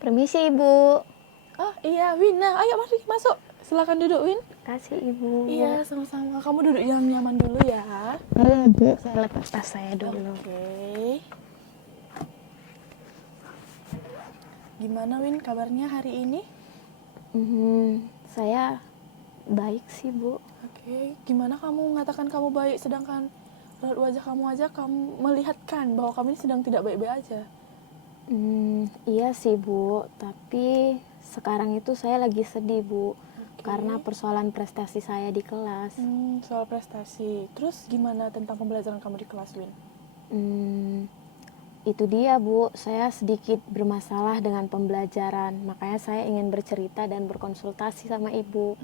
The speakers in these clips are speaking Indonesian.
Permisi Ibu. Oh iya, Wina. Ayo mari masuk. Silakan duduk, Win. Kasih Ibu. Iya, sama-sama. Kamu duduk yang nyaman dulu ya. Iya Bu, saya lepas tas saya dulu. Oke. Gimana, Win, kabarnya hari ini? Saya baik sih Bu. Oke. Gimana kamu mengatakan kamu baik sedangkan raut wajah kamu aja kamu melihatkan bahwa kamu ini sedang tidak baik-baik aja. Iya sih Bu, tapi sekarang itu saya lagi sedih Bu. Karena persoalan prestasi saya di kelas. Soal prestasi. Terus gimana tentang pembelajaran kamu di kelas, Win? Itu dia Bu, saya sedikit bermasalah dengan pembelajaran. Makanya saya ingin bercerita dan berkonsultasi sama Ibu.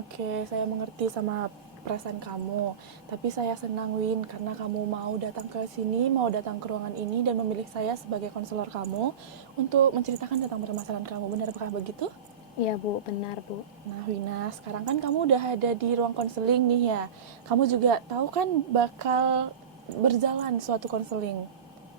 Oke, saya mengerti sama perasaan kamu. Tapi saya senang, Win, karena kamu mau datang ke sini, mau datang ke ruangan ini dan memilih saya sebagai konselor kamu untuk menceritakan tentang permasalahan kamu. Benarkah begitu? Iya Bu, benar Bu. Nah, Wina, sekarang kan kamu udah ada di ruang konseling nih ya. Kamu juga tahu kan bakal berjalan suatu konseling.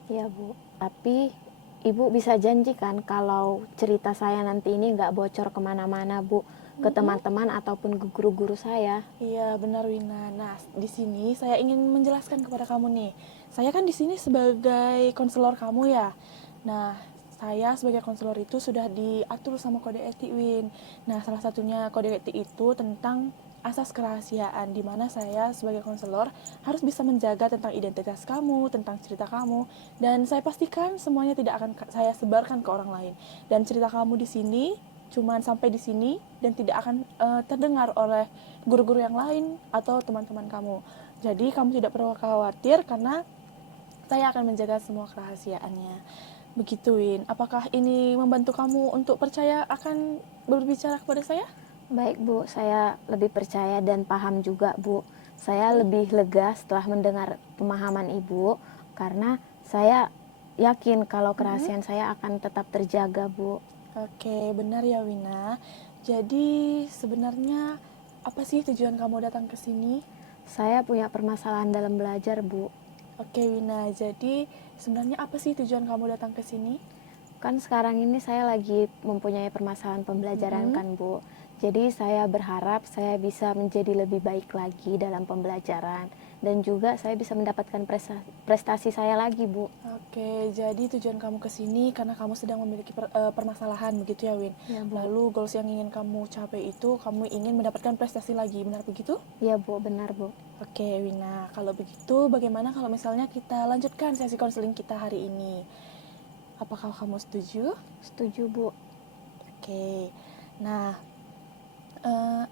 Iya Bu, tapi Ibu bisa janjikan kalau cerita saya nanti ini nggak bocor kemana-mana Bu, ke teman-teman ataupun ke guru-guru saya. Iya, benar Wina. Nah, di sini saya ingin menjelaskan kepada kamu nih. Saya kan di sini sebagai konselor kamu ya. Nah, saya sebagai konselor itu sudah diatur sama kode etik, Win. Nah, salah satunya kode etik itu tentang asas kerahasiaan, di mana saya sebagai konselor harus bisa menjaga tentang identitas kamu, tentang cerita kamu, dan saya pastikan semuanya tidak akan saya sebarkan ke orang lain. Dan cerita kamu di sini cuman sampai di sini dan tidak akan terdengar oleh guru-guru yang lain atau teman-teman kamu. Jadi kamu tidak perlu khawatir karena saya akan menjaga semua kerahasiaannya. Begitu, Win. Apakah ini membantu kamu untuk percaya akan berbicara kepada saya? Baik Bu, saya lebih percaya dan paham juga Bu. Saya lebih lega setelah mendengar pemahaman Ibu, karena saya yakin kalau kerahasiaan saya akan tetap terjaga Bu. Oke, benar ya Wina. Jadi sebenarnya apa sih tujuan kamu datang ke sini? Saya punya permasalahan dalam belajar Bu. Oke Wina, jadi sebenarnya apa sih tujuan kamu datang ke sini? Kan sekarang ini saya lagi mempunyai permasalahan pembelajaran kan Bu. Jadi saya berharap saya bisa menjadi lebih baik lagi dalam pembelajaran. Dan juga saya bisa mendapatkan prestasi saya lagi Bu. Oke, jadi tujuan kamu ke sini karena kamu sedang memiliki permasalahan begitu ya Win? Ya, Bu. Lalu goals yang ingin kamu capai itu kamu ingin mendapatkan prestasi lagi, benar begitu? Iya Bu, benar Bu. Oke Wina, kalau begitu bagaimana kalau misalnya kita lanjutkan sesi konseling kita hari ini? Apakah kamu setuju? Setuju Bu. Oke, nah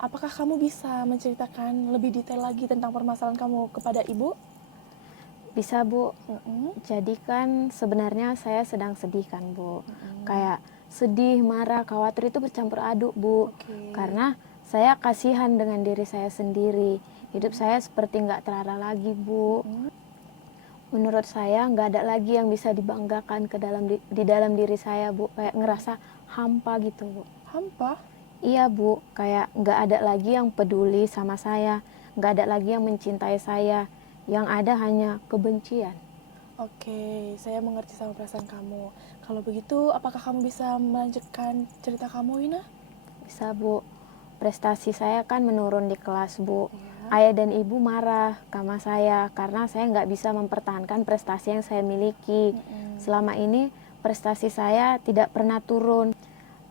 apakah kamu bisa menceritakan lebih detail lagi tentang permasalahan kamu kepada ibu? Bisa Bu. Jadi kan sebenarnya saya sedang sedih kan Bu. Kayak sedih, marah, khawatir itu bercampur aduk Bu. Karena saya kasihan dengan diri saya sendiri. Hidup saya seperti nggak terarah lagi Bu. Menurut saya nggak ada lagi yang bisa dibanggakan di dalam diri saya Bu. Kayak ngerasa hampa gitu Bu. Hampa? Iya Bu, kayak nggak ada lagi yang peduli sama saya, nggak ada lagi yang mencintai saya, yang ada hanya kebencian. Oke, saya mengerti sama perasaan kamu. Kalau begitu, apakah kamu bisa melanjutkan cerita kamu, Wina? Bisa Bu, prestasi saya kan menurun di kelas Bu. Ayah dan ibu marah sama saya karena saya nggak bisa mempertahankan prestasi yang saya miliki. Selama ini prestasi saya tidak pernah turun.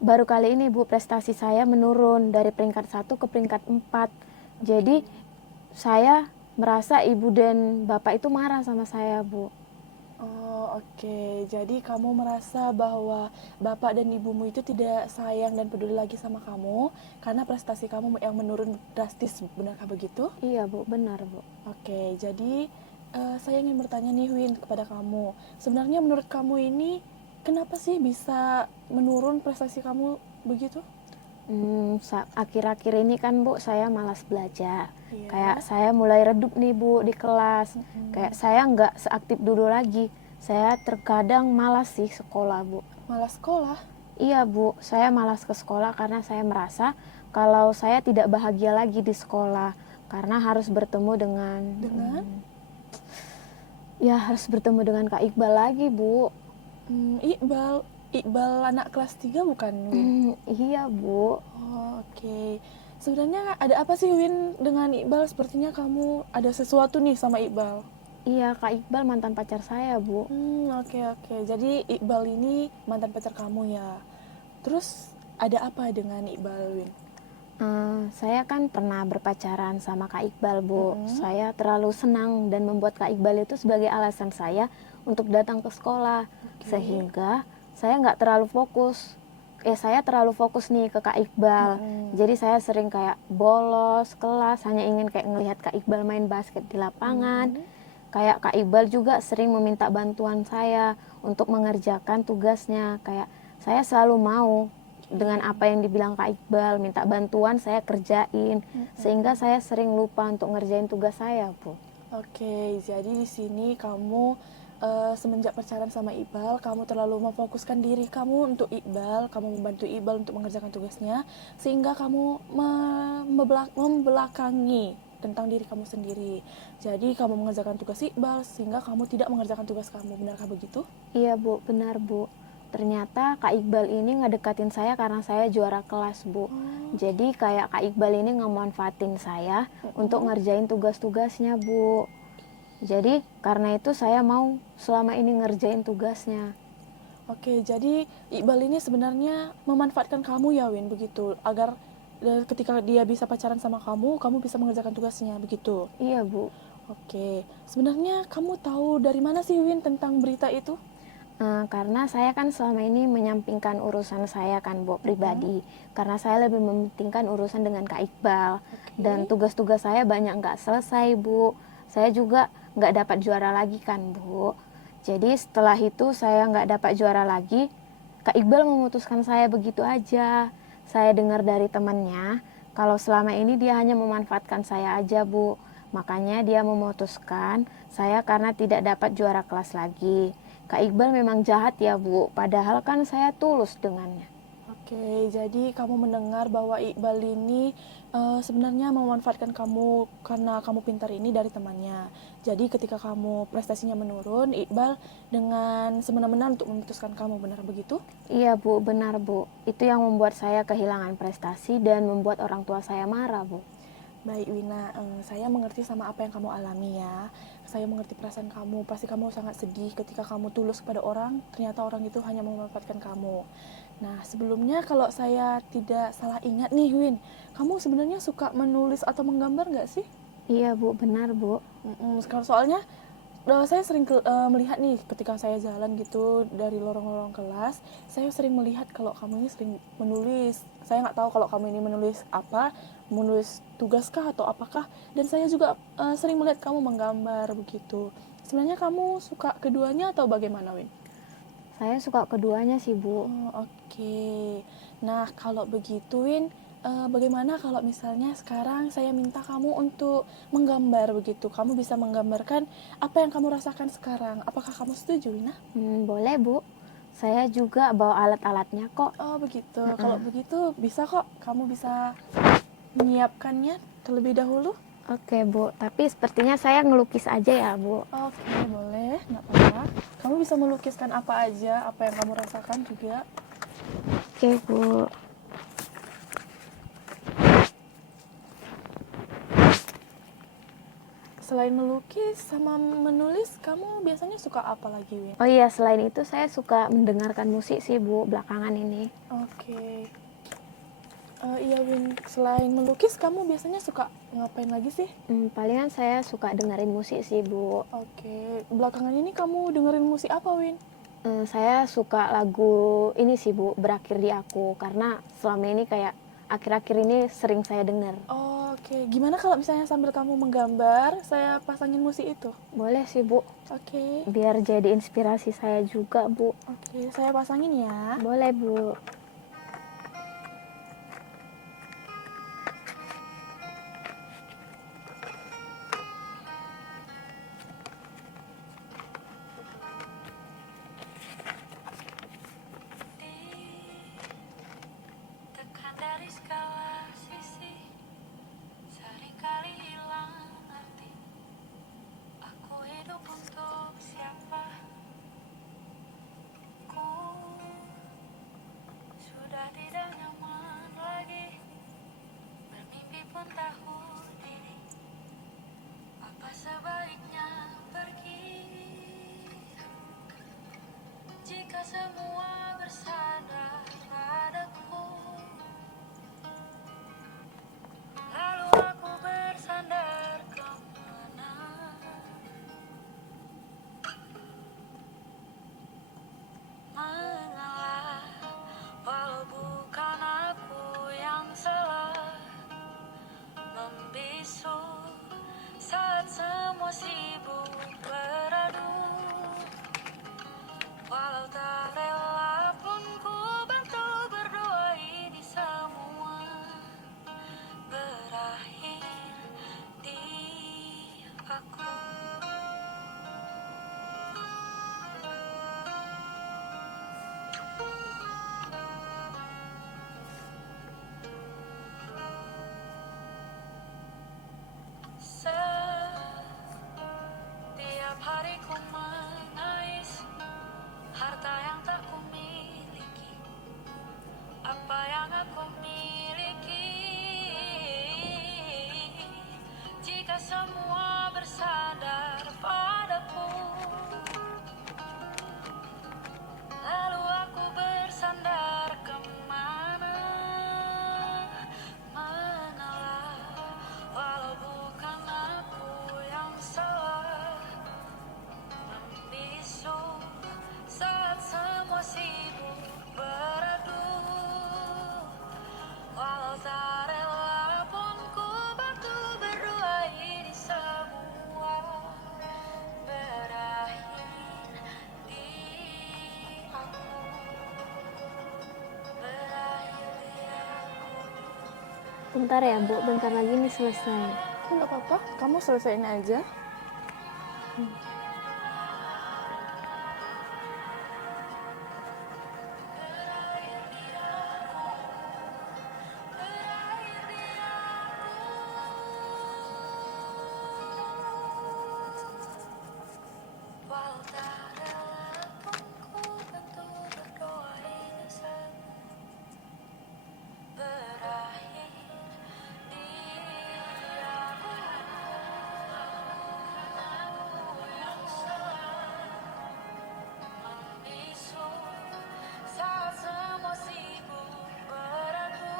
Baru kali ini Bu, prestasi saya menurun dari peringkat 1 ke peringkat 4. Jadi saya merasa ibu dan bapak itu marah sama saya Bu. Oh, oke. Jadi kamu merasa bahwa bapak dan ibumu itu tidak sayang dan peduli lagi sama kamu karena prestasi kamu yang menurun drastis, benarkah begitu? Iya Bu, benar Bu. Oke, jadi saya ingin bertanya nih Win kepada kamu. Sebenarnya menurut kamu ini kenapa sih bisa menurun prestasi kamu begitu? Akhir-akhir ini kan Bu, saya malas belajar. Iya. Kayak saya mulai redup nih Bu di kelas. Kayak saya nggak seaktif dulu lagi. Saya terkadang malas sih sekolah Bu. Malas sekolah? Iya Bu, saya malas ke sekolah karena saya merasa kalau saya tidak bahagia lagi di sekolah. Karena harus bertemu dengan... Ya harus bertemu dengan Kak Iqbal lagi Bu. Iqbal, Iqbal anak kelas 3 bukan, Win? Iya, Bu. Oh, oke. Sebenarnya ada apa sih, Win, dengan Iqbal? Sepertinya kamu ada sesuatu nih sama Iqbal. Iya, Kak Iqbal mantan pacar saya, Bu. Oke, oke. Jadi Iqbal ini mantan pacar kamu ya. Terus ada apa dengan Iqbal, Win? Saya kan pernah berpacaran sama Kak Iqbal, Bu. Mm-mm. Saya terlalu senang dan membuat Kak Iqbal itu sebagai alasan saya untuk datang ke sekolah. Oke. Sehingga saya nggak terlalu fokus. Saya terlalu fokus nih ke Kak Iqbal. Mm-mm. Jadi saya sering kayak bolos kelas, hanya ingin kayak ngelihat Kak Iqbal main basket di lapangan. Mm-mm. Kayak Kak Iqbal juga sering meminta bantuan saya untuk mengerjakan tugasnya. Kayak saya selalu mau dengan apa yang dibilang Kak Iqbal, minta bantuan saya kerjain. Sehingga saya sering lupa untuk ngerjain tugas saya, Bu. Oke, jadi di sini kamu semenjak pacaran sama Iqbal, kamu terlalu memfokuskan diri kamu untuk Iqbal, kamu membantu Iqbal untuk mengerjakan tugasnya, sehingga kamu membelakangi tentang diri kamu sendiri. Jadi kamu mengerjakan tugas Iqbal, sehingga kamu tidak mengerjakan tugas kamu. Benarkah begitu? Iya, Bu, benar, Bu. Ternyata Kak Iqbal ini ngedekatin saya karena saya juara kelas, Bu. Jadi kayak Kak Iqbal ini ngemanfaatin saya untuk ngerjain tugas-tugasnya, Bu. Jadi karena itu saya mau selama ini ngerjain tugasnya. Oke, jadi Iqbal ini sebenarnya memanfaatkan kamu ya, Win, begitu, agar ketika dia bisa pacaran sama kamu, kamu bisa mengerjakan tugasnya, begitu. Iya, Bu. Oke, sebenarnya kamu tahu dari mana sih, Win, tentang berita itu? Karena saya kan selama ini menyampingkan urusan saya kan, Bu, pribadi. Karena saya lebih mementingkan urusan dengan Kak Iqbal. Dan tugas-tugas saya banyak nggak selesai, Bu. Saya juga nggak dapat juara lagi kan, Bu. Jadi setelah itu saya nggak dapat juara lagi, Kak Iqbal memutuskan saya begitu aja. Saya dengar dari temannya, kalau selama ini dia hanya memanfaatkan saya aja, Bu. Makanya dia memutuskan saya karena tidak dapat juara kelas lagi. Kak Iqbal memang jahat ya, Bu. Padahal kan saya tulus dengannya. Oke, jadi kamu mendengar bahwa Iqbal ini sebenarnya memanfaatkan kamu karena kamu pintar ini dari temannya. Jadi ketika kamu prestasinya menurun, Iqbal dengan semena-mena untuk memutuskan kamu, benar begitu? Iya, Bu, benar, Bu. Itu yang membuat saya kehilangan prestasi dan membuat orang tua saya marah, Bu. Baik, Wina, saya mengerti sama apa yang kamu alami ya. Saya mengerti perasaan kamu. Pasti kamu sangat sedih ketika kamu tulus kepada orang, ternyata orang itu hanya memanfaatkan kamu. Nah, sebelumnya kalau saya tidak salah ingat nih, Win, kamu sebenarnya suka menulis atau menggambar nggak sih? Iya, Bu, benar, Bu. Sekarang soalnya saya sering melihat nih ketika saya jalan gitu dari lorong-lorong kelas, saya sering melihat kalau kamu ini sering menulis. Saya nggak tahu kalau kamu ini menulis apa, menulis tugas kah atau apakah. Dan saya juga sering melihat kamu menggambar begitu. Sebenarnya kamu suka keduanya atau bagaimana, Win? Saya suka keduanya sih, Bu. Oke. Nah, kalau begitu, Win, bagaimana kalau misalnya sekarang saya minta kamu untuk menggambar begitu? Kamu bisa menggambarkan apa yang kamu rasakan sekarang. Apakah kamu setuju, Wina? Boleh, Bu. Saya juga bawa alat-alatnya kok. Oh, begitu. Kalau begitu bisa kok. Kamu bisa menyiapkannya terlebih dahulu. Oke, Bu. Tapi sepertinya saya ngelukis aja ya, Bu. Oke, boleh. Nggak apa-apa. Kamu bisa melukiskan apa aja, apa yang kamu rasakan juga. Oke, Bu. Selain melukis sama menulis, kamu biasanya suka apa lagi, Win? Oh iya, selain itu saya suka mendengarkan musik sih, Bu, belakangan ini. Oke. Iya, Win. Selain melukis, kamu biasanya suka ngapain lagi sih? Palingan saya suka dengerin musik sih, Bu. Oke. Belakangan ini kamu dengerin musik apa, Win? Saya suka lagu ini sih, Bu, Berakhir di Aku. Karena selama ini kayak akhir-akhir ini sering saya dengar. Oke. Gimana kalau misalnya sambil kamu menggambar, saya pasangin musik itu? Boleh sih, Bu. Oke. Biar jadi inspirasi saya juga, Bu. Oke, saya pasangin ya. Boleh, Bu. Tekan dari segala sisi, seringkali hilang arti. Aku hidup untuk siapa? Ku tahu diri. Apa sebaiknya pergi jika semua bersandar padaku? Lalu aku bersandar kemana? Mengalah, walau bukan aku yang salah, membisu saat semua sibuk beradu. Walau tak rela pun ku bantu berdoa ini semua berakhir di aku. Setiap hari ku mengais harta yang tak ku miliki. Apa yang aku miliki jika semua bersandar padaku? Lalu aku bersandar kemana? Mengalah, walau bukan aku yang salah, membisu saat semua sibuk beradu. Walau tak rela pun ku bantu berdoa ini semua berakhir di aku. Berakhir di aku. Bentar ya Bu, bentar lagi nih selesai. Oke, nggak apa-apa, kamu selesaiin aja. Berakhir di aku. Walau tak rela pun ku bantu berdoa ini semua berakhir di aku. Aku yang salah, membisu saat semua sibuk beradu.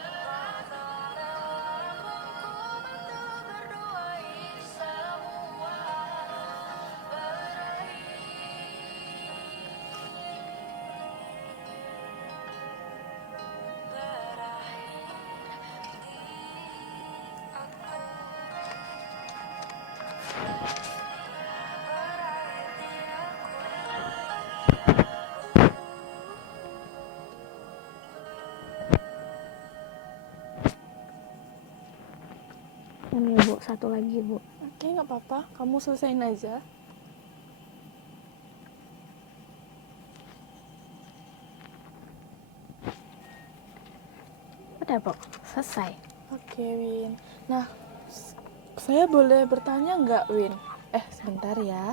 Walau tak rela pun ku bantu berdoa ini semua berakhir di aku. Ini Bu, satu lagi Bu. Oke, nggak apa-apa, kamu selesaiin aja. Udah Bu, selesai. Oke, Win. Nah, saya boleh bertanya nggak, Win? Sebentar ya.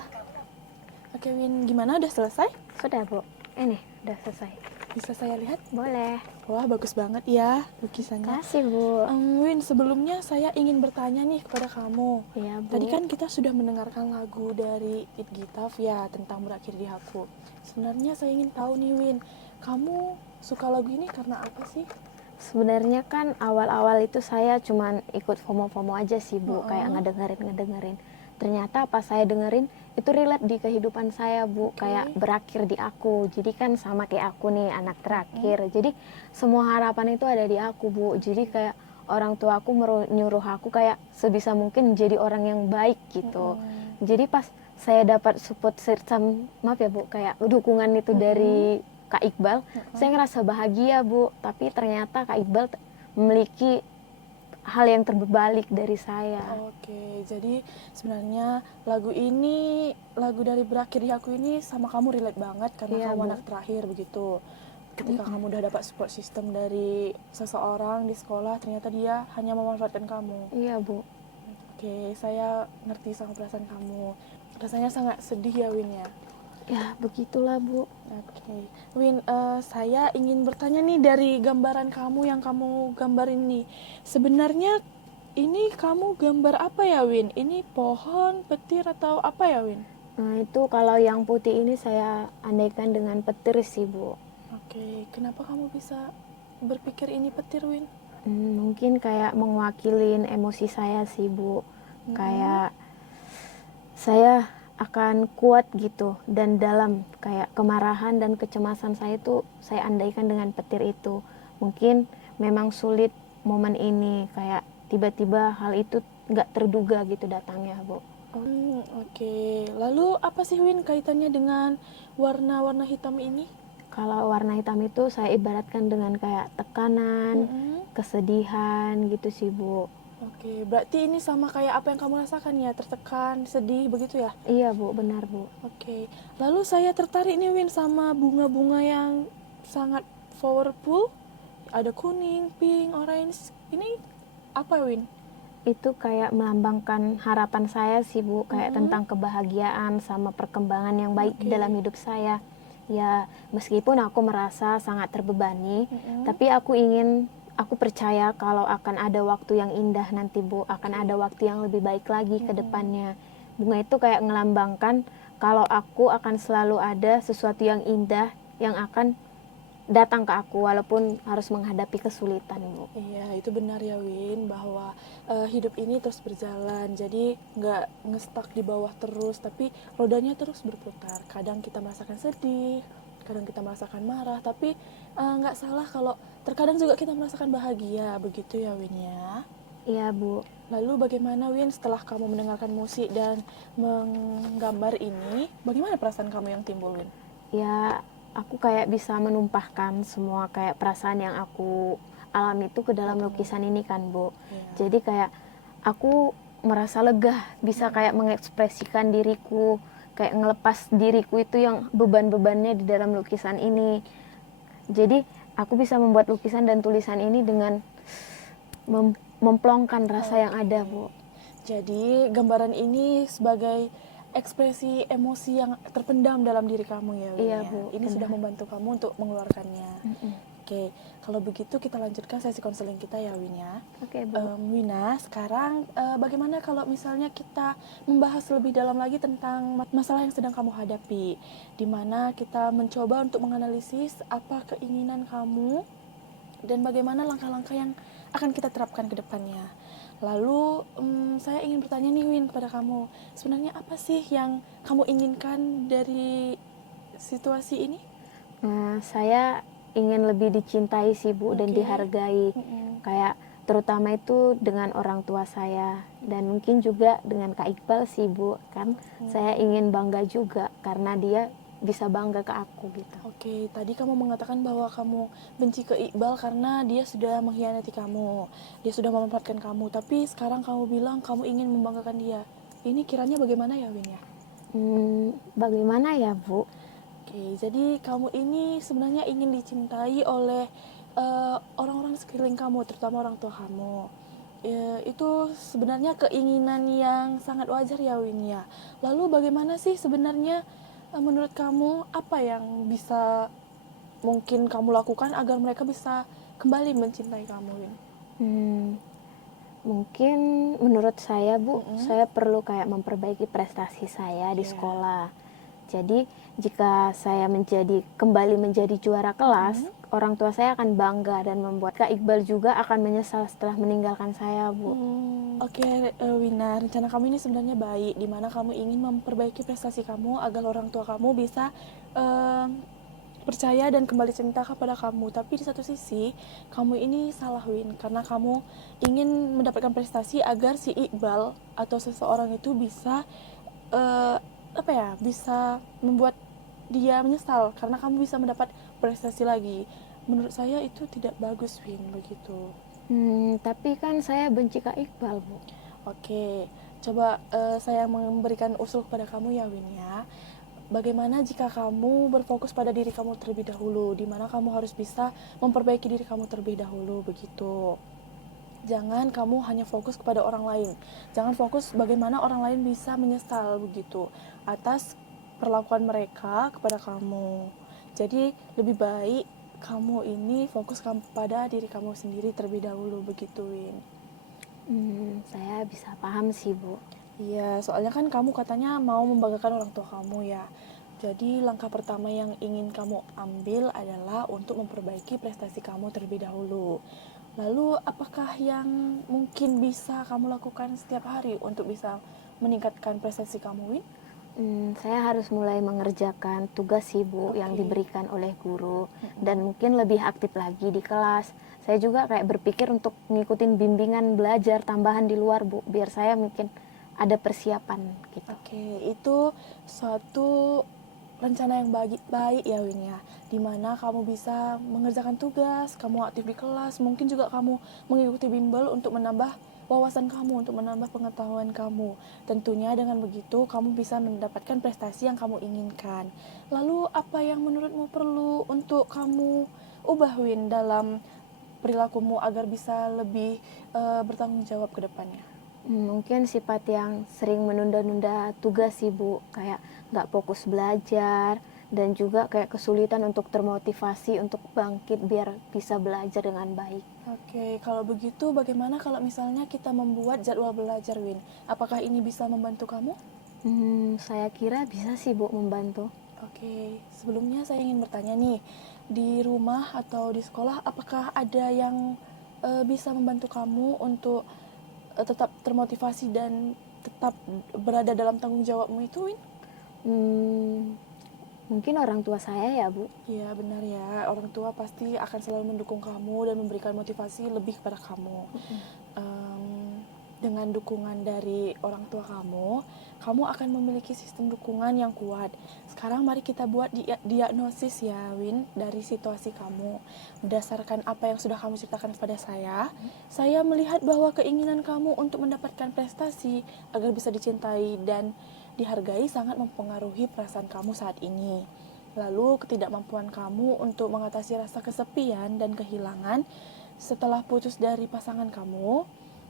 Oke, Win, gimana? Udah selesai? Sudah Bu, ini udah selesai. Bisa saya lihat? Boleh. Wah, bagus banget ya lukisannya. Kasih Bu. Win, sebelumnya saya ingin bertanya nih kepada kamu. Iya Bu. Tadi kan kita sudah mendengarkan lagu dari It Gitaf ya tentang Berakhir di Aku. Sebenarnya saya ingin tahu nih, Win, kamu suka lagu ini karena apa sih? Sebenarnya kan awal-awal itu saya cuman ikut FOMO-FOMO aja sih Bu, kayak ngedengerin. Ternyata pas saya dengerin itu relate di kehidupan saya Bu, kayak berakhir di aku. Jadi kan sama kayak aku nih, anak terakhir. Jadi semua harapan itu ada di aku Bu. Jadi kayak orang tua aku nyuruh aku kayak sebisa mungkin jadi orang yang baik gitu. Jadi pas saya dapat support system, maaf ya Bu, kayak dukungan itu dari Kak Iqbal, saya ngerasa bahagia Bu. Tapi ternyata Kak Iqbal memiliki hal yang terbalik dari saya. Oke, jadi sebenarnya lagu ini, lagu dari Berakhir di Aku ini sama kamu relate banget karena Iya, kamu Bu. anak terakhir begitu. Ketika kamu udah dapat support system dari seseorang di sekolah, ternyata dia hanya memanfaatkan kamu. Iya Bu. Oke, saya ngerti sama perasaan kamu. Rasanya sangat sedih ya, Win ya. Ya begitulah Bu. Oke, Win, saya ingin bertanya nih dari gambaran kamu yang kamu gambarin nih. Sebenarnya ini kamu gambar apa ya, Win? Ini pohon, petir atau apa ya, Win? Nah itu kalau yang putih ini saya andaikan dengan petir sih Bu. Oke, kenapa kamu bisa berpikir ini petir, Win? Mungkin kayak mewakilin emosi saya sih Bu. Kayak saya akan kuat gitu, dan dalam kayak kemarahan dan kecemasan saya itu saya andaikan dengan petir itu. Mungkin memang sulit momen ini, kayak tiba-tiba hal itu nggak terduga gitu datangnya Bu. Oke. Lalu apa sih, Win, kaitannya dengan warna-warna hitam ini? Kalau warna hitam itu saya ibaratkan dengan kayak tekanan, kesedihan gitu sih Bu. Oke, berarti ini sama kayak apa yang kamu rasakan ya, tertekan, sedih, begitu ya? Iya Bu, benar Bu. Oke, lalu saya tertarik nih, Win, sama bunga-bunga yang sangat powerful. Ada kuning, pink, orange. Ini apa, Win? Itu kayak melambangkan harapan saya sih Bu, kayak tentang kebahagiaan sama perkembangan yang baik di dalam hidup saya. Ya meskipun aku merasa sangat terbebani, tapi aku percaya kalau akan ada waktu yang indah nanti Bu, akan ada waktu yang lebih baik lagi ke depannya. Bunga itu kayak melambangkan kalau aku akan selalu ada sesuatu yang indah yang akan datang ke aku walaupun harus menghadapi kesulitan Bu. Iya, itu benar ya, Win, bahwa hidup ini terus berjalan. Jadi nggak ngestak di bawah terus, tapi rodanya terus berputar. Kadang kita merasakan sedih, kadang kita merasakan marah, tapi nggak salah kalau terkadang juga kita merasakan bahagia. Begitu ya, Win ya. Iya Bu. Lalu bagaimana, Win, setelah kamu mendengarkan musik dan menggambar ini, bagaimana perasaan kamu yang timbul, Win? Ya aku kayak bisa menumpahkan semua kayak perasaan yang aku alami itu ke dalam lukisan ini kan Bu. Jadi kayak aku merasa lega, bisa kayak mengekspresikan diriku, kayak ngelepas diriku itu yang beban-bebannya di dalam lukisan ini. Jadi aku bisa membuat lukisan dan tulisan ini dengan memplongkan rasa yang ada Bu. Jadi gambaran ini sebagai ekspresi emosi yang terpendam dalam diri kamu ya, Win. Iya Ya? Bu, Ini benar. sudah membantu kamu untuk mengeluarkannya. Oke, kalau begitu kita lanjutkan sesi konseling kita ya, Win ya. Oke Bu. Wina, sekarang bagaimana kalau misalnya kita membahas lebih dalam lagi tentang masalah yang sedang kamu hadapi, di mana kita mencoba untuk menganalisis apa keinginan kamu dan bagaimana langkah-langkah yang akan kita terapkan ke depannya. Lalu saya ingin bertanya nih, Win, kepada kamu, sebenarnya apa sih yang kamu inginkan dari situasi ini? Saya ingin lebih dicintai sih Bu, dan dihargai. Kayak terutama itu dengan orang tua saya, dan mungkin juga dengan Kak Iqbal sih Bu, kan saya ingin bangga juga karena dia bisa bangga ke aku gitu. Oke, tadi kamu mengatakan bahwa kamu benci ke Iqbal karena dia sudah mengkhianati kamu, dia sudah memanfaatkan kamu, tapi sekarang kamu bilang kamu ingin membanggakan dia. Ini kiranya bagaimana ya, Win ya? Bagaimana ya Bu? Oke, jadi kamu ini sebenarnya ingin dicintai oleh orang-orang sekeliling kamu, terutama orang tua kamu. Itu sebenarnya keinginan yang sangat wajar ya, Win ya. Lalu bagaimana sih sebenarnya menurut kamu apa yang bisa mungkin kamu lakukan agar mereka bisa kembali mencintai kamu, Win? Mungkin menurut saya Bu, saya perlu kayak memperbaiki prestasi saya di sekolah. Jadi jika saya kembali menjadi juara kelas, orang tua saya akan bangga dan membuat Kak Iqbal juga akan menyesal setelah meninggalkan saya Bu. Oke, Wina, rencana kamu ini sebenarnya baik, di mana kamu ingin memperbaiki prestasi kamu agar orang tua kamu bisa percaya dan kembali cinta kepada kamu. Tapi di satu sisi, kamu ini salah, Win, karena kamu ingin mendapatkan prestasi agar si Iqbal atau seseorang itu bisa bisa membuat dia menyesal karena kamu bisa mendapat prestasi lagi. Menurut saya itu tidak bagus, Win, begitu. Tapi kan saya benci Kak Iqbal Bu. Oke, coba saya memberikan usul kepada kamu ya, Win ya. Bagaimana jika kamu berfokus pada diri kamu terlebih dahulu, di mana kamu harus bisa memperbaiki diri kamu terlebih dahulu, begitu. Jangan kamu hanya fokus kepada orang lain. Jangan fokus bagaimana orang lain bisa menyesal begitu atas perlakuan mereka kepada kamu. Jadi lebih baik kamu ini fokus pada diri kamu sendiri terlebih dahulu, begitu Win. Saya bisa paham sih, Bu. Iya, soalnya kan kamu katanya mau membanggakan orang tua kamu ya. Jadi langkah pertama yang ingin kamu ambil adalah untuk memperbaiki prestasi kamu terlebih dahulu. Lalu apakah yang mungkin bisa kamu lakukan setiap hari untuk bisa meningkatkan prestasi kamu, Win? Saya harus mulai mengerjakan tugas sih, Bu, yang Oke. diberikan oleh guru, dan mungkin lebih aktif lagi di kelas. Saya juga kayak berpikir untuk ngikutin bimbingan belajar tambahan di luar, Bu, biar saya mungkin ada persiapan gitu. Oke, itu suatu rencana yang baik ya Win ya, dimana kamu bisa mengerjakan tugas, kamu aktif di kelas, mungkin juga kamu mengikuti bimbel untuk menambah wawasan kamu, untuk menambah pengetahuan kamu. Tentunya dengan begitu kamu bisa mendapatkan prestasi yang kamu inginkan. Lalu apa yang menurutmu perlu untuk kamu ubah Win dalam perilakumu agar bisa lebih bertanggung jawab ke depannya? Mungkin sifat yang sering menunda-nunda tugas sih, Bu, kayak nggak fokus belajar, dan juga kayak kesulitan untuk termotivasi untuk bangkit biar bisa belajar dengan baik. Oke, kalau begitu bagaimana kalau misalnya kita membuat jadwal belajar, Win? Apakah ini bisa membantu kamu? Saya kira bisa sih, Bu, membantu. Oke, sebelumnya saya ingin bertanya nih, di rumah atau di sekolah apakah ada yang bisa membantu kamu untuk tetap termotivasi dan tetap berada dalam tanggung jawabmu itu, Win? Hmm, Mungkin orang tua saya ya, Bu. Iya benar ya, orang tua pasti akan selalu mendukung kamu dan memberikan motivasi lebih kepada kamu. Dengan dukungan dari orang tua kamu, kamu akan memiliki sistem dukungan yang kuat. Sekarang mari kita buat diagnosis ya Win, dari situasi kamu. Berdasarkan apa yang sudah kamu ceritakan kepada saya melihat bahwa keinginan kamu untuk mendapatkan prestasi agar bisa dicintai dan dihargai sangat mempengaruhi perasaan kamu saat ini. Lalu ketidakmampuan kamu untuk mengatasi rasa kesepian dan kehilangan setelah putus dari pasangan kamu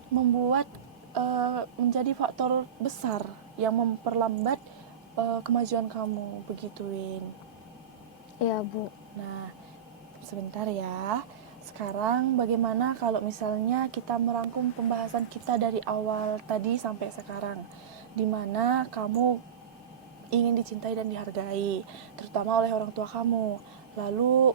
membuat menjadi faktor besar yang memperlambat kemajuan kamu, begitu Win. Iya, Bu. Nah, sebentar ya. Sekarang bagaimana kalau misalnya kita merangkum pembahasan kita dari awal tadi sampai sekarang, di mana kamu ingin dicintai dan dihargai, terutama oleh orang tua kamu. Lalu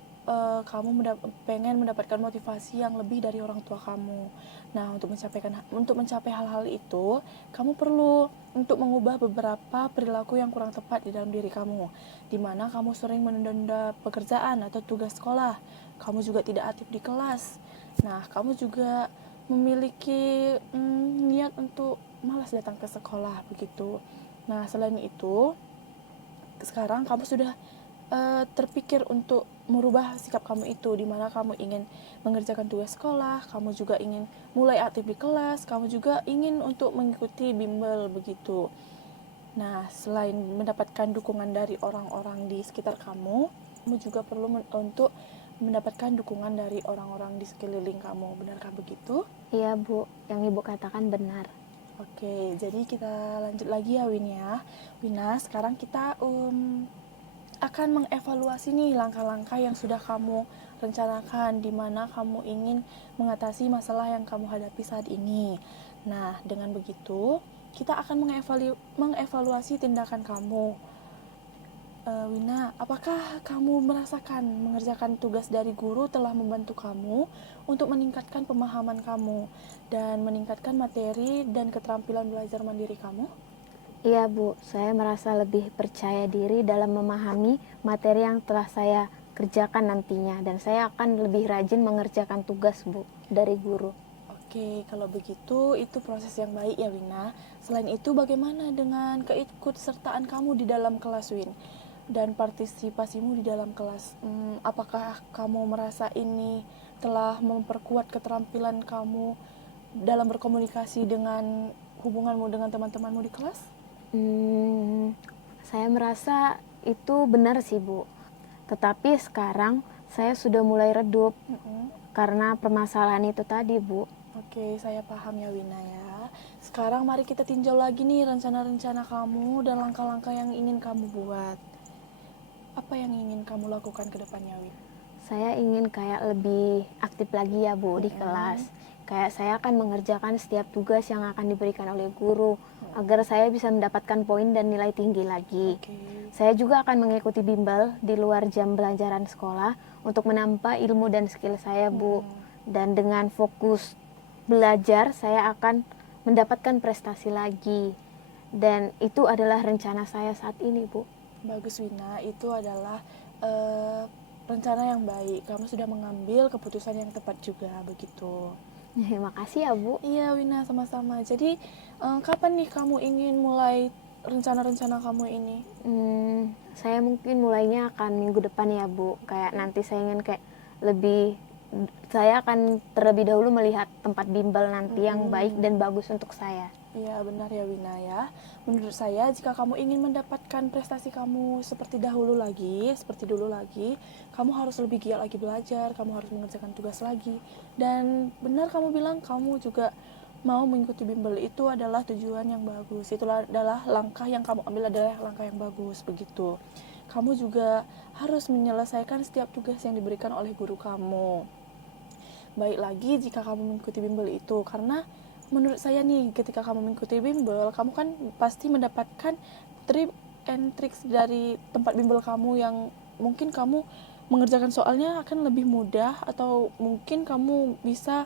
kamu pengen mendapatkan motivasi yang lebih dari orang tua kamu. Nah, untuk mencapai hal-hal itu, kamu perlu untuk mengubah beberapa perilaku yang kurang tepat di dalam diri kamu, di mana kamu sering menunda-nunda pekerjaan atau tugas sekolah. Kamu juga tidak aktif di kelas. Nah, kamu juga memiliki niat untuk malas datang ke sekolah, begitu. Nah, selain itu, sekarang kamu sudah terpikir untuk merubah sikap kamu itu, di mana kamu ingin mengerjakan tugas sekolah, kamu juga ingin mulai aktif di kelas, kamu juga ingin untuk mengikuti bimbel, begitu. Nah, selain mendapatkan dukungan dari orang-orang di sekitar kamu juga perlu untuk mendapatkan dukungan dari orang-orang di sekeliling kamu. Benarkah begitu? Iya, Bu. Yang Ibu katakan benar. Oke, jadi kita lanjut lagi ya Win ya. Wina, sekarang kita akan mengevaluasi nih langkah-langkah yang sudah kamu rencanakan, di mana kamu ingin mengatasi masalah yang kamu hadapi saat ini. Nah, dengan begitu kita akan mengevaluasi tindakan kamu. Wina, apakah kamu merasakan mengerjakan tugas dari guru telah membantu kamu untuk meningkatkan pemahaman kamu dan meningkatkan materi dan keterampilan belajar mandiri kamu? Iya, Bu. Saya merasa lebih percaya diri dalam memahami materi yang telah saya kerjakan nantinya, dan saya akan lebih rajin mengerjakan tugas, Bu, dari guru. Oke, kalau begitu itu proses yang baik ya Wina. Selain itu bagaimana dengan keikutsertaan kamu di dalam kelas Win? Dan partisipasimu di dalam kelas? Apakah kamu merasa ini telah memperkuat keterampilan kamu dalam berkomunikasi dengan hubunganmu dengan teman-temanmu di kelas? Saya merasa itu benar sih, Bu. Tetapi sekarang saya sudah mulai redup karena permasalahan itu tadi, Bu. Oke, saya paham ya Wina ya. Sekarang mari kita tinjau lagi nih rencana-rencana kamu dan langkah-langkah yang ingin kamu buat. Apa yang ingin kamu lakukan ke depannya, Win? Saya ingin kayak lebih aktif lagi ya Bu di kelas. Kayak saya akan mengerjakan setiap tugas yang akan diberikan oleh guru agar saya bisa mendapatkan poin dan nilai tinggi lagi. Oke. Saya juga akan mengikuti bimbel di luar jam pelajaran sekolah untuk menambah ilmu dan skill saya, Bu. Dan dengan fokus belajar, saya akan mendapatkan prestasi lagi. Dan itu adalah rencana saya saat ini, Bu. Bagus, Wina. Itu adalah rencana yang baik. Kamu sudah mengambil keputusan yang tepat juga, begitu. Terima kasih ya, Bu. Iya, Wina, sama-sama. Jadi, kapan nih kamu ingin mulai rencana-rencana kamu ini? Saya mungkin mulainya akan minggu depan ya, Bu. Kayak nanti saya ingin kayak lebih, saya akan terlebih dahulu melihat tempat bimbel nanti yang baik dan bagus untuk saya. Iya, benar ya, Wina ya. Menurut saya, jika kamu ingin mendapatkan prestasi kamu seperti dulu lagi, kamu harus lebih giat lagi belajar, kamu harus mengerjakan tugas lagi. Dan benar kamu bilang, kamu juga mau mengikuti bimbel, itu adalah tujuan yang bagus. Itulah adalah langkah yang kamu ambil, adalah langkah yang bagus, begitu. Kamu juga harus menyelesaikan setiap tugas yang diberikan oleh guru kamu. Baik lagi jika kamu mengikuti bimbel itu, karena menurut saya nih, ketika kamu mengikuti bimbel, kamu kan pasti mendapatkan trik and tricks dari tempat bimbel kamu yang mungkin kamu mengerjakan soalnya akan lebih mudah, atau mungkin kamu bisa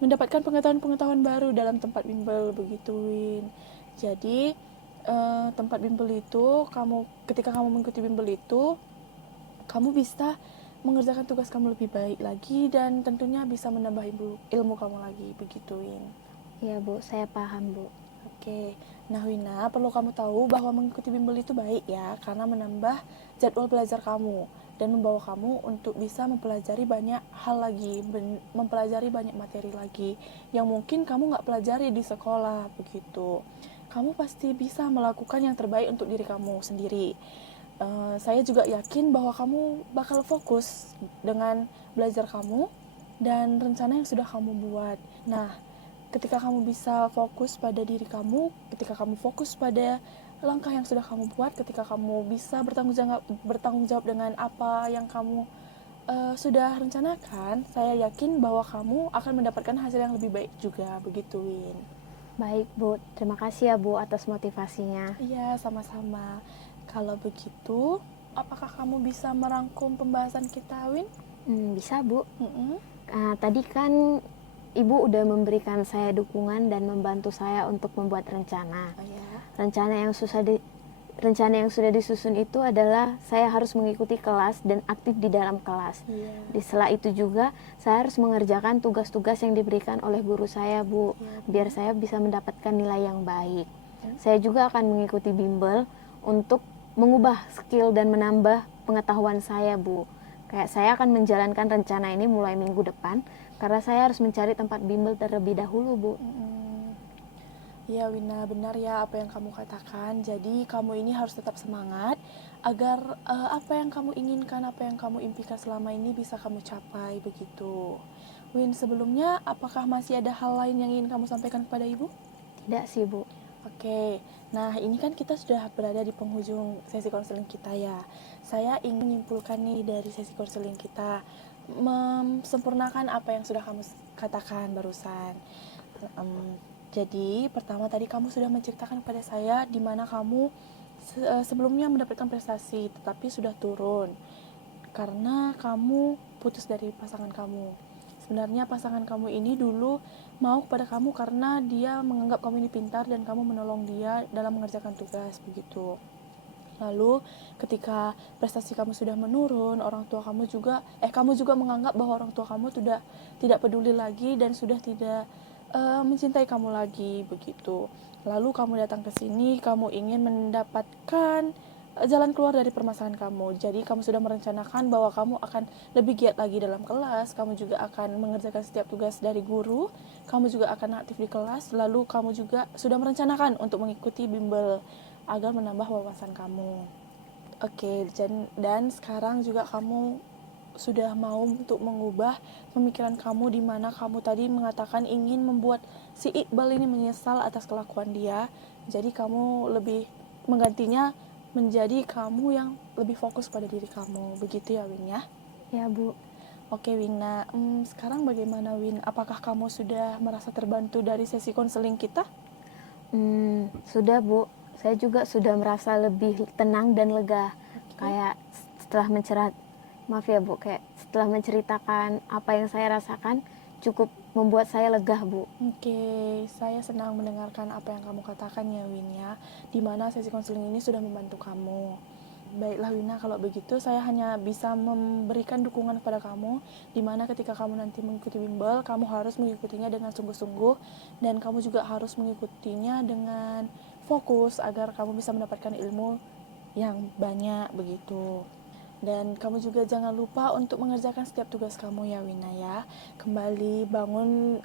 mendapatkan pengetahuan-pengetahuan baru dalam tempat bimbel, begitu, Win. Jadi tempat bimbel itu, ketika kamu mengikuti bimbel itu, kamu bisa mengerjakan tugas kamu lebih baik lagi dan tentunya bisa menambah ilmu kamu lagi, begitu, Win. Iya, Bu, saya paham, Bu. Oke, nah Wina, perlu kamu tahu bahwa mengikuti bimbel itu baik ya, karena menambah jadwal belajar kamu dan membawa kamu untuk bisa mempelajari banyak hal lagi, mempelajari banyak materi lagi yang mungkin kamu nggak pelajari di sekolah, begitu. Kamu pasti bisa melakukan yang terbaik untuk diri kamu sendiri. Saya juga yakin bahwa kamu bakal fokus dengan belajar kamu dan rencana yang sudah kamu buat. Nah, ketika kamu bisa fokus pada diri kamu, ketika kamu fokus pada langkah yang sudah kamu buat, ketika kamu bisa bertanggung jawab dengan apa yang kamu sudah rencanakan, saya yakin bahwa kamu akan mendapatkan hasil yang lebih baik juga, begitu, Win. Baik, Bu. Terima kasih ya, Bu, atas motivasinya. Iya, sama-sama. Kalau begitu, apakah kamu bisa merangkum pembahasan kita, Win? Bisa, Bu. Tadi kan Ibu udah memberikan saya dukungan dan membantu saya untuk membuat rencana. Oh, ya. Rencana yang sudah disusun itu adalah saya harus mengikuti kelas dan aktif di dalam kelas. Iya. Di sela itu juga saya harus mengerjakan tugas-tugas yang diberikan oleh guru saya, Bu, biar saya bisa mendapatkan nilai yang baik. Saya juga akan mengikuti bimbel untuk mengubah skill dan menambah pengetahuan saya, Bu. Kayak saya akan menjalankan rencana ini mulai minggu depan, karena saya harus mencari tempat bimbel terlebih dahulu, Bu. Ya, Wina, benar ya apa yang kamu katakan. Jadi kamu ini harus tetap semangat agar apa yang kamu inginkan, apa yang kamu impikan selama ini bisa kamu capai, begitu. Win, sebelumnya apakah masih ada hal lain yang ingin kamu sampaikan kepada Ibu? Tidak sih, Bu. Oke, nah ini kan kita sudah berada di penghujung sesi konseling kita ya. Saya ingin menyimpulkan nih dari sesi konseling kita, sempurnakan apa yang sudah kamu katakan barusan. Jadi pertama tadi kamu sudah menceritakan kepada saya di mana kamu sebelumnya mendapatkan prestasi tetapi sudah turun karena kamu putus dari pasangan kamu. Sebenarnya pasangan kamu ini dulu mau kepada kamu karena dia menganggap kamu ini pintar dan kamu menolong dia dalam mengerjakan tugas, begitu. Lalu ketika prestasi kamu sudah menurun, kamu juga menganggap bahwa orang tua kamu tidak peduli lagi dan sudah tidak mencintai kamu lagi, begitu. Lalu kamu datang ke sini, kamu ingin mendapatkan jalan keluar dari permasalahan kamu. Jadi kamu sudah merencanakan bahwa kamu akan lebih giat lagi dalam kelas, kamu juga akan mengerjakan setiap tugas dari guru, kamu juga akan aktif di kelas, lalu kamu juga sudah merencanakan untuk mengikuti bimbel agar menambah wawasan kamu. Oke, dan sekarang juga kamu sudah mau untuk mengubah pemikiran kamu, di mana kamu tadi mengatakan ingin membuat si Iqbal ini menyesal atas kelakuan dia. Jadi kamu lebih menggantinya menjadi kamu yang lebih fokus pada diri kamu. Begitu ya Win ya? Ya Bu. Oke Wina, sekarang bagaimana Win? Apakah kamu sudah merasa terbantu dari sesi konseling kita? Sudah Bu, saya juga sudah merasa lebih tenang dan lega. Kayak setelah maaf ya Bu, kayak setelah menceritakan apa yang saya rasakan, cukup membuat saya lega Bu. Oke, saya senang mendengarkan apa yang kamu katakan ya Win ya, dimana sesi konseling ini sudah membantu kamu. Baiklah Wina, kalau begitu saya hanya bisa memberikan dukungan kepada kamu, dimana ketika kamu nanti mengikuti bimbel, kamu harus mengikutinya dengan sungguh-sungguh, dan kamu juga harus mengikutinya dengan fokus agar kamu bisa mendapatkan ilmu yang banyak begitu. Dan kamu juga jangan lupa untuk mengerjakan setiap tugas kamu ya Wina ya. Kembali bangun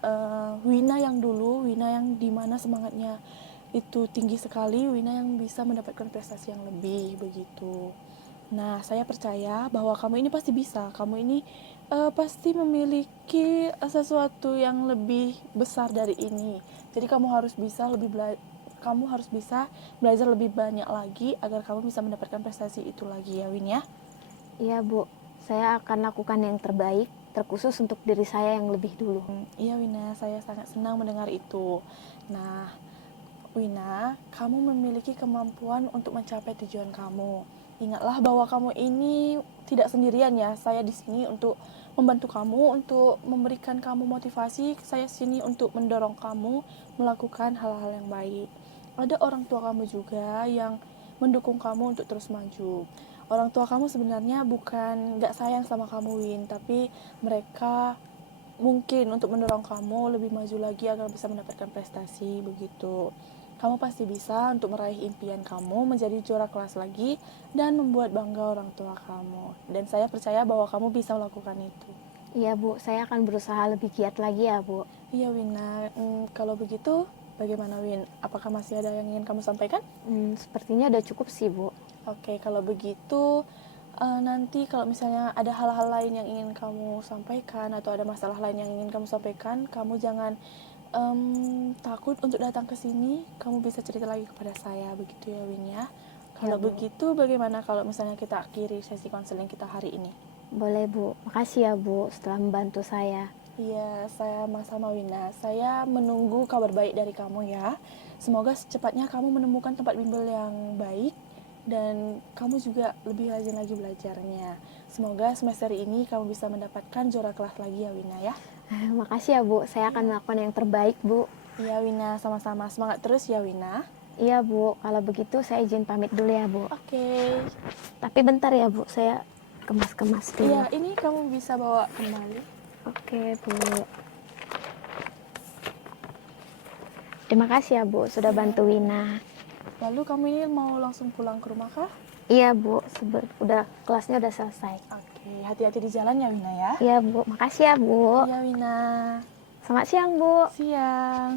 Wina yang dulu, Wina yang dimana semangatnya itu tinggi sekali, Wina yang bisa mendapatkan prestasi yang lebih begitu. Nah, saya percaya bahwa kamu ini pasti bisa. Kamu ini pasti memiliki sesuatu yang lebih besar dari ini. Jadi kamu harus bisa belajar lebih banyak lagi agar kamu bisa mendapatkan prestasi itu lagi ya Win ya. Iya Bu, saya akan lakukan yang terbaik, terkhusus untuk diri saya yang lebih dulu. Iya Wina, saya sangat senang mendengar itu. Nah, Wina, kamu memiliki kemampuan untuk mencapai tujuan kamu. Ingatlah bahwa kamu ini tidak sendirian ya. Saya di sini untuk membantu kamu, untuk memberikan kamu motivasi. Saya sini untuk mendorong kamu melakukan hal-hal yang baik. Ada orang tua kamu juga yang mendukung kamu untuk terus maju. Orang tua kamu sebenarnya bukan gak sayang sama kamu Win, tapi mereka mungkin untuk mendorong kamu lebih maju lagi agar bisa mendapatkan prestasi begitu. Kamu pasti bisa untuk meraih impian kamu menjadi juara kelas lagi dan membuat bangga orang tua kamu. Dan saya percaya bahwa kamu bisa melakukan itu. Iya Bu, saya akan berusaha lebih giat lagi ya Bu. Iya Wina, kalau begitu bagaimana Win? Apakah masih ada yang ingin kamu sampaikan? Sepertinya udah cukup sih Bu. Oke, kalau begitu nanti kalau misalnya ada hal-hal lain yang ingin kamu sampaikan atau ada masalah lain yang ingin kamu sampaikan, kamu jangan takut untuk datang ke sini. Kamu bisa cerita lagi kepada saya, begitu ya Win ya. Kalau begitu bagaimana kalau misalnya kita akhiri sesi konseling kita hari ini? Boleh Bu, makasih ya Bu setelah membantu saya. Iya, saya sama Wina. Saya menunggu kabar baik dari kamu ya. Semoga secepatnya kamu menemukan tempat bimbel yang baik dan kamu juga lebih rajin lagi belajarnya. Semoga semester ini kamu bisa mendapatkan juara kelas lagi ya Wina ya. Makasih ya Bu, saya akan melakukan yang terbaik Bu. Iya Wina, sama-sama. Semangat terus ya Wina. Iya Bu, kalau begitu saya izin pamit dulu ya Bu. Oke. Tapi bentar ya Bu, saya kemas-kemas dulu. Iya, ini kamu bisa bawa kembali. Oke Bu. Terima kasih ya Bu, sudah bantu Wina. Lalu kamu ini mau langsung pulang ke rumah kah? Iya Bu, kelasnya udah selesai. Oke, hati-hati di jalan ya Wina ya. Iya Bu, makasih ya Bu. Iya Wina. Selamat siang Bu. Siang.